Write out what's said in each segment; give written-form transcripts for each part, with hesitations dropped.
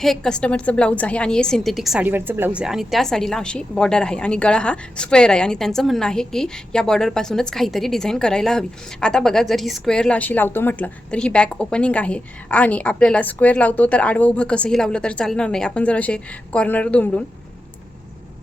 हे एक कस्टमरचं ब्लाऊज आहे आणि हे सिंथेटिक साडीवरचं ब्लाऊज आहे आणि त्या साडीला अशी बॉर्डर आहे आणि गळा हा स्क्वेअर आहे आणि त्यांचं म्हणणं आहे की या बॉर्डरपासूनच काहीतरी डिझाईन करायला हवी. आता बघा, जर ही स्क्वेअरला अशी लावतो म्हटलं तर ही बॅक ओपनिंग आहे आणि आपल्याला स्क्वेअर लावतो तर आडवं उभं कसंही लावलं तर चालणार नाही. आपण जर असे कॉर्नर दुमडून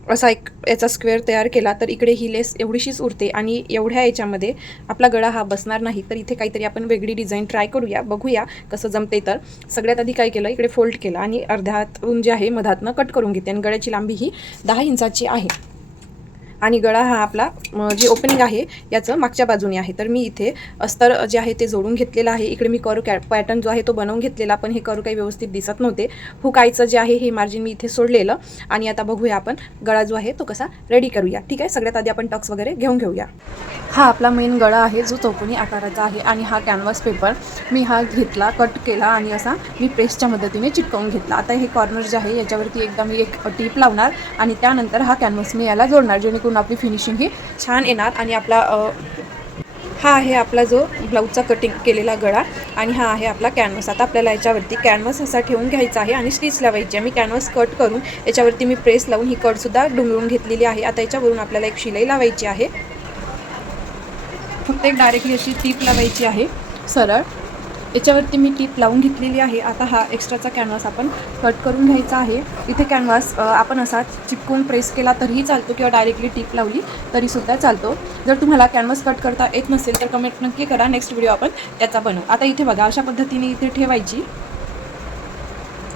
असा एक याचा स्क्वेअर तयार केला तर इकडे ही लेस एवढीशीच उरते आणि एवढ्या याच्यामध्ये आपला गळा हा बसणार नाही. तर इथे काहीतरी आपण वेगळी डिझाईन ट्राय करूया, बघूया कसं जमते. तर सगळ्यात आधी काय केलं, इकडे फोल्ड केला आणि अर्ध्यातून जे आहे मधातनं कट करून घेते आणि गळ्याची लांबी ही 10 इंचाची आहे आणि गळा हा आपला जी ओपनिंग आहे याचं मागच्या बाजूने आहे. तर मी इथे अस्तर जे आहे ते जोडून घेतलेलं आहे. इकडे मी करू पॅटर्न जो आहे तो बनवून घेतलेला, पण हे करू काही व्यवस्थित दिसत नव्हते. हुकायचं जे आहे हे मार्जिन मी इथे सोडलेलं आणि आता बघूया आपण गळा जो आहे तो कसा रेडी करूया. ठीक आहे, सगळ्यात आधी आपण टक्स वगैरे घेऊया. हा आपला मेन गळा आहे जो चौकोनी आकाराचा आहे आणि हा कॅनव्हास पेपर मी हा घेतला, कट केला आणि असा मी प्रेसच्या मदतीने चिटकवून घेतला. आता हे कॉर्नर जे आहे याच्यावरती एकदा मी एक टीप लावणार आणि त्यानंतर हा कॅनव्हास मी याला जोडणार, जेणेकरून आपली फिनिशिंग ही छान येणार. आणि आपला हा आहे आपला जो ब्लाऊजचा कटिंग केलेला गळा आणि हा आहे आपला कॅनव्हास. आता आपल्याला याच्यावरती कॅनव्हास असा ठेवून घ्यायचा आहे आणि स्टिच लावायची आहे. मी कॅनव्हास कट करून याच्यावरती मी प्रेस लावून ही कटसुद्धा डुंगळून घेतलेली आहे. आता याच्यावरून आपल्याला एक शिलाई लावायची आहे. फक्त एक डायरेक्टली अशी टीप लावायची आहे सरळ. याच्यावरती मी टीप लावून घेतलेली आहे. आता हा एक्स्ट्राचा कॅनव्हास आपण कट करून घ्यायचा आहे. इथे कॅनव्हास आपण असा चिपकून प्रेस केला तरीही चालतो किंवा डायरेक्टली टीप लावली तरीसुद्धा चालतो. जर तुम्हाला कॅनव्हास कट करता येत नसेल तर कमेंट नक्की करा, नेक्स्ट व्हिडिओ आपण त्याचा बनवू. आता इथे बघा, अशा पद्धतीने इथे ठेवायची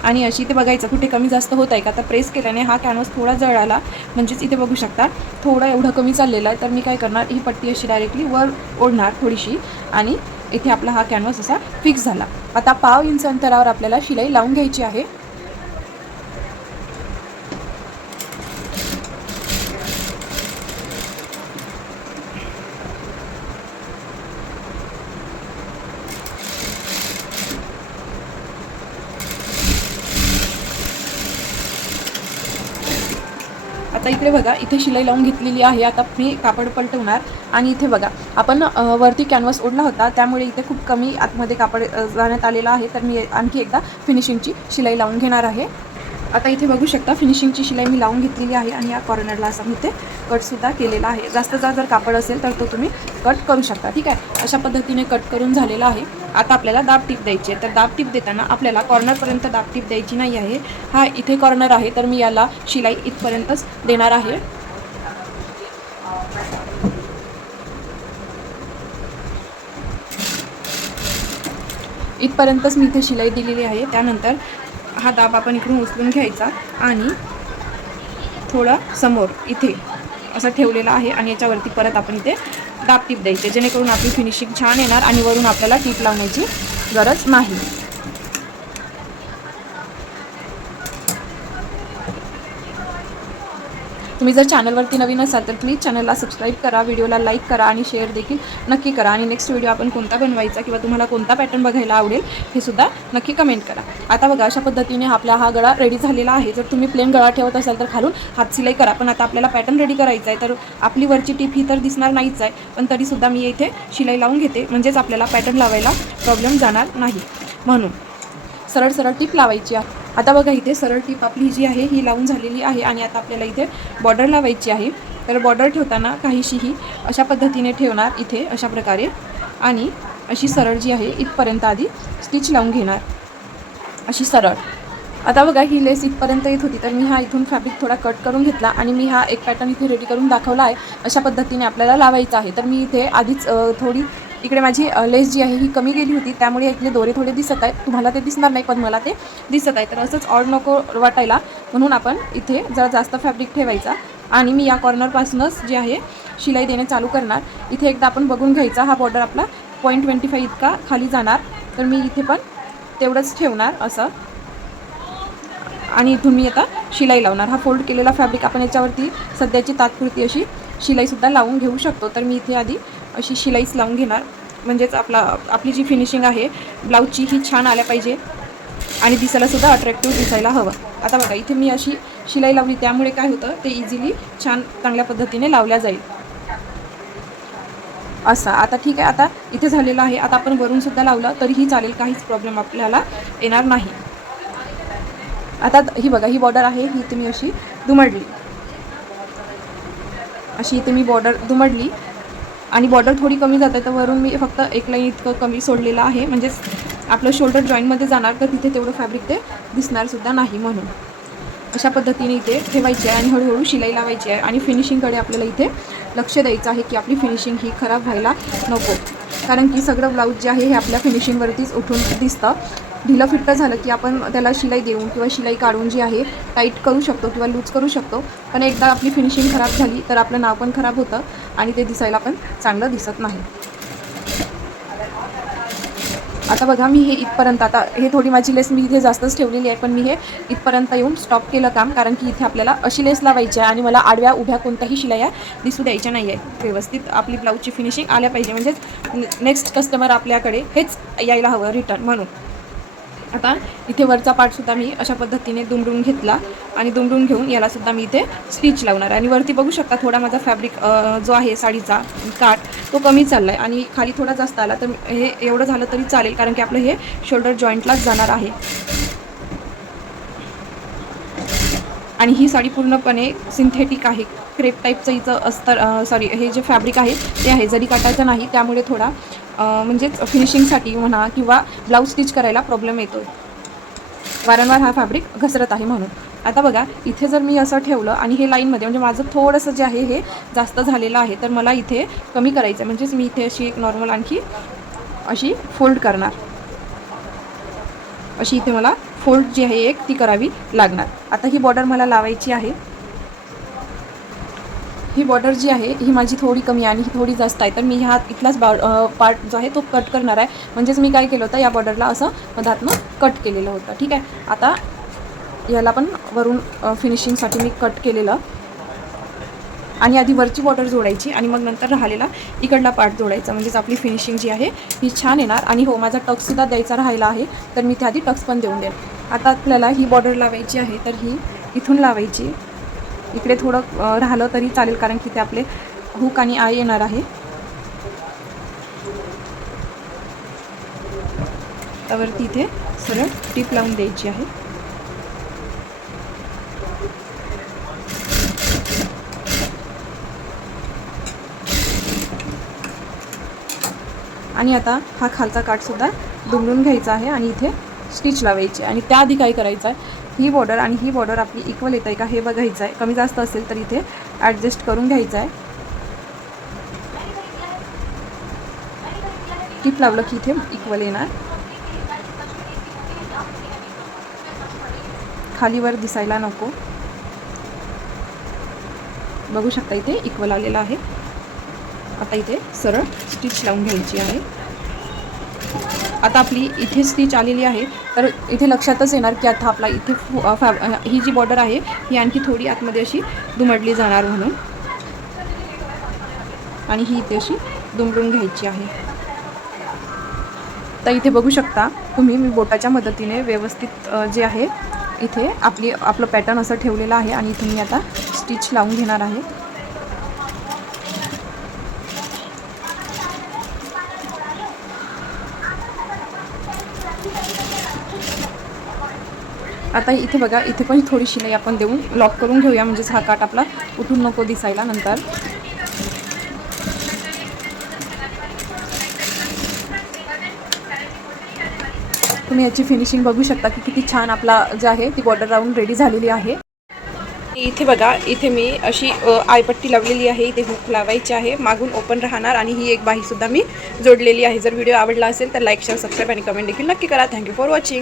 आणि अशी इथे बघायचं कुठे कमी जास्त होत आहे का. आता प्रेस केल्याने हा कॅनव्हास थोडा जळाला, म्हणजेच इथे बघू शकता थोडा एवढं कमी चाललेलं आहे. तर मी काय करणार, ही पट्टी अशी डायरेक्टली वर ओढणार थोडीशी आणि इथे आपला हा कॅनव्हास असा फिक्स झाला. आता 1/2 इंच अंतरावर आपल्याला शिलाई लावून घ्यायची आहे. आता इकडे बघा, इथे शिलाई लावून घेतलेली आहे. आता मी कापड पलटवणार आणि इथे बघा, आपण वरती कॅनव्हास ओढला होता त्यामुळे इथे खूप कमी आतमध्ये कापड जाण्यात आलेलं आहे. तर मी आणखी एकदा फिनिशिंगची शिलाई लावून घेणार आहे. आता इथे बघू शकता फिनिशिंगची शिलाई मी लावून घेतलेली आहे आणि या कॉर्नरला असा मी इथे कटसुद्धा केलेला आहे. जास्तचा जर कापड असेल तर तो तुम्ही कट करू शकता. ठीक आहे, अशा पद्धतीने कट करून झालेला आहे. आता आपल्याला दाब टीप द्यायची आहे. तर दाब टीप देताना आपल्याला कॉर्नरपर्यंत दाब टीप द्यायची नाही आहे. हा इथे कॉर्नर आहे तर मी याला शिलाई इथपर्यंतच देणार आहे. इथपर्यंतच मी इथे शिलाई दिलेली आहे. त्यानंतर हा दाब आपण इकडून उचलून घ्यायचा आणि थोडा समोर इथे असा ठेवलेला आहे आणि याच्यावरती परत आपण इथे दाब टीप द्यायचे, जेणेकरून आपली फिनिशिंग छान येणार आणि वरून आपल्याला टीप लावण्याची गरज नाही. तुम्ही जर चॅनलवरती नवीन असाल तर प्लीज चॅनलला सबस्क्राईब करा, व्हिडिओला लाईक करा आणि शेअर देखील नक्की करा. आणि नेक्स्ट व्हिडिओ आपण कोणता बनवायचा किंवा तुम्हाला कोणता पॅटर्न बघायला आवडेल हे सुद्धा नक्की कमेंट करा. आता बघा, अशा पद्धतीने आपला हा गळा रेडी झालेला आहे. जर तुम्ही प्लेन गळा ठेवत असाल तर खालून हात सिलाई करा, पण आता आपल्याला पॅटर्न रेडी करायचा आहे तर आपली वरची टीप ही तर दिसणार नाहीच आहे, पण तरीसुद्धा मी इथे शिलाई लावून घेते, म्हणजेच आपल्याला पॅटर्न लावायला प्रॉब्लेम जाणार नाही. म्हणून सरळ सरळ टीप लावायची आहे. आता बघा, इथे सरळ टीप आपली जी आहे ही लावून झालेली आहे आणि आता आपल्याला इथे बॉर्डर लावायची आहे. तर बॉर्डर ठेवताना काहीशी ही अशा पद्धतीने ठेवणार इथे अशा प्रकारे आणि अशी सरळ जी आहे इथपर्यंत आधी स्टिच लावून घेणार अशी सरळ. आता बघा, ही लेस इथपर्यंत येत होती तर मी हा इथून फॅब्रिक थोडा कट करून घेतला आणि मी हा एक पॅटर्न इथे रेडी करून दाखवला आहे. अशा पद्धतीने आपल्याला लावायचा आहे. तर मी इथे आधीच थोडी इकडे माझी लेस जी आहे ही कमी गेली होती, त्यामुळे इथले दोरे थोडे दिसत आहेत. तुम्हाला ते दिसणार नाही पण मला ते दिसत आहे. तर असंच ऑड नको वाटायला म्हणून आपण इथे जरा जास्त फॅब्रिक ठेवायचा आणि मी या कॉर्नरपासूनच जे आहे शिलाई देणे चालू करणार. इथे एकदा आपण बघून घ्यायचा, हा बॉर्डर आपला 0.25 इतका खाली जाणार, तर मी इथे पण तेवढंच ठेवणार असं आणि इथून मी आता शिलाई लावणार. हा फोल्ड केलेला फॅब्रिक आपण याच्यावरती सध्याची तात्पुरती अशी शिलाईसुद्धा लावून घेऊ शकतो. तर मी इथे आधी अशी शिलाईच लावून घेणार, म्हणजेच आपली जी फिनिशिंग आहे ब्लाऊजची ही छान आल्या पाहिजे आणि दिसायलासुद्धा अट्रॅक्टिव्ह दिसायला हवं. आता बघा, इथे मी अशी शिलाई लावली त्यामुळे काय होतं ते इझिली छान चांगल्या पद्धतीने लावल्या जाईल असा. आता ठीक आहे, आता इथे झालेलं आहे. आता आपण वरूनसुद्धा लावलं तरीही चालेल, काहीच प्रॉब्लेम आपल्याला येणार नाही. आता ही बघा, ही बॉर्डर आहे, ही तुम्ही अशी दुमडली, अशी इथे मी बॉर्डर दुमडली आणि बॉर्डर थोडी कमी जाते, तर वरून मी फक्त एक लाईन इतकं कमी सोडलेलं आहे, म्हणजेच आपलं शोल्डर जॉईंटमध्ये जाणार तर तिथे तेवढं फॅब्रिक ते दिसणारसुद्धा नाही. म्हणून अशा पद्धतीने इथे ठेवायची आहे आणि हळूहळू शिलाई लावायची आहे. आणि फिनिशिंगकडे आपल्याला इथे लक्ष द्यायचं आहे की आपली फिनिशिंग ही खराब व्हायला नको, कारण की सगळं ब्लाऊज जे आहे हे आपल्या फिनिशिंगवरतीच उठून दिसतं. ढिलं फिट्ट झालं की आपण त्याला शिलाई देऊन किंवा शिलाई काढून जी आहे टाईट करू शकतो किंवा लूज करू शकतो, पण एकदा आपली फिनिशिंग खराब झाली तर आपलं नाव पण खराब होतं आणि ते दिसायला पण चांगलं दिसत नाही. आता बघा, मी हे इथपर्यंत, आता हे थोडी माझी लेस मी इथे जास्तच ठेवलेली आहे, पण मी हे इथपर्यंत येऊन स्टॉप केलं काम, कारण की इथे आपल्याला अशी लेस लावायची आहे आणि मला आडव्या उभ्या कोणत्याही शिलाया दिसू द्यायच्या नाही आहे. व्यवस्थित आपली ब्लाऊजची फिनिशिंग आल्या पाहिजे, म्हणजेच नेक्स्ट कस्टमर आपल्याकडे हेच यायला हवं रिटर्न. म्हणून आता इथे वरचा पार्टसुद्धा मी अशा पद्धतीने दुमडून घेतला आणि दुमडून घेऊन यालासुद्धा मी इथे स्टिच लावणार. आणि वरती बघू शकता थोडा माझा फॅब्रिक जो आहे साडीचा काठ तो कमी चालला आहे आणि खाली थोडा जास्त आला, तर हे एवढं झालं तरी चालेल, कारण की आपलं हे शोल्डर जॉईंटलाच जाणार आहे. आणि ही साडी पूर्णपणे सिंथेटिक आहे, क्रेप टाईपचं हिचं अस्तर, सॉरी, हे जे फॅब्रिक आहे ते आहे, जरी काटायचं नाही, त्यामुळे थोडा म्हणजेच फिनिशिंगसाठी म्हणा किंवा ब्लाऊज स्टिच करायला प्रॉब्लेम येतो, वारंवार हा फॅब्रिक घसरत आहे म्हणून. आता बघा, इथे जर मी असं ठेवलं आणि हे लाईनमध्ये, म्हणजे माझं थोडंसं जे आहे हे जास्त झालेलं आहे, तर मला इथे कमी करायचं आहे, म्हणजेच मी इथे अशी एक नॉर्मल आणखी अशी फोल्ड करणार, अशी इथे मला फोल्ड जी आहे एक ती करावी लागणार. आता ही बॉर्डर मला लावायची आहे. ही बॉर्डर जी आहे ही माझी थोडी कमी आहे आणि ही थोडी जास्त आहे, तर मी ह्या इथलाच पार्ट जो आहे तो कट करणार आहे. म्हणजेच मी काय केलं होतं, या बॉर्डरला असं मधातनं कट केलेलं होतं. ठीक आहे, आता याला पण वरून फिनिशिंगसाठी मी कट केलेलं आणि आधी वरची बॉर्डर जोडायची आणि मग नंतर राहिलेला इकडला पार्ट जोडायचा, म्हणजेच आपली फिनिशिंग जी आहे ही छान येणार. आणि हो, माझा टक्ससुद्धा द्यायचा राहिला आहे, तर मी त्याआधी टक्स पण देऊन देईल. आता आपल्याला ही बॉर्डर लावायची आहे, तर ही इथून लावायची. इकडे थोडं राहिलं तरी चालेल, कारण की ते आपले हुक आणि आय येणार आहे. त्यावरती इथे सरळ टीप लावून द्यायची आहे. आणि आता हा खालचा काठसुद्धा दुमडून घ्यायचा आहे आणि इथे स्टिच लावायची. आणि त्याआधी काय करायचं आहे, ही बॉर्डर आणि ही बॉर्डर आपली इक्वल येत आहे का हे बघायचं आहे. कमी जास्त असेल तर इथे ॲडजस्ट करून घ्यायचं आहे. टिप लावलं की इथे इक्वल येणार, खालीवर दिसायला नको. बघू शकता इथे इक्वल आलेला आहे. आता इथे सरळ स्टिच लावून घ्यायची आहे. आता आपली इथे स्टिच आलेली आहे, तर इथे लक्षातच येणार की आता आपला इथे ही जी बॉर्डर आहे ही आणखी थोडी आतमध्ये अशी दुमडली जाणार म्हणून, आणि ही इथे अशी दुमडून घ्यायची आहे. तर इथे बघू शकता तुम्ही, मी बोटाच्या मदतीने व्यवस्थित जे आहे इथे आपलं पॅटर्न असं ठेवलेलं आहे आणि इथे मी आता स्टिच लावून घेणार आहे. आता इथे बघा, इथे पण थोडी शिलाई आपण देऊन लॉक करून घेऊया, म्हणजेच हा काट आपला उठून नको दिसायला नंतर. तुम्ही याची फिनिशिंग बघू शकता की किती छान आपला जे आहे ती बॉर्डर राऊंड रेडी झालेली आहे. इथे बघा, इथे मी अशी आयपट्टी लावलेली आहे, इथे हुक लावायची आहे, मागून ओपन राहणार आणि ही एक बाहीसुद्धा मी जोडलेली आहे. जर व्हिडिओ आवडला असेल तर लाईक, शेअर, सबस्क्राईब आणि कमेंट देखील नक्की करा. Thank you for watching.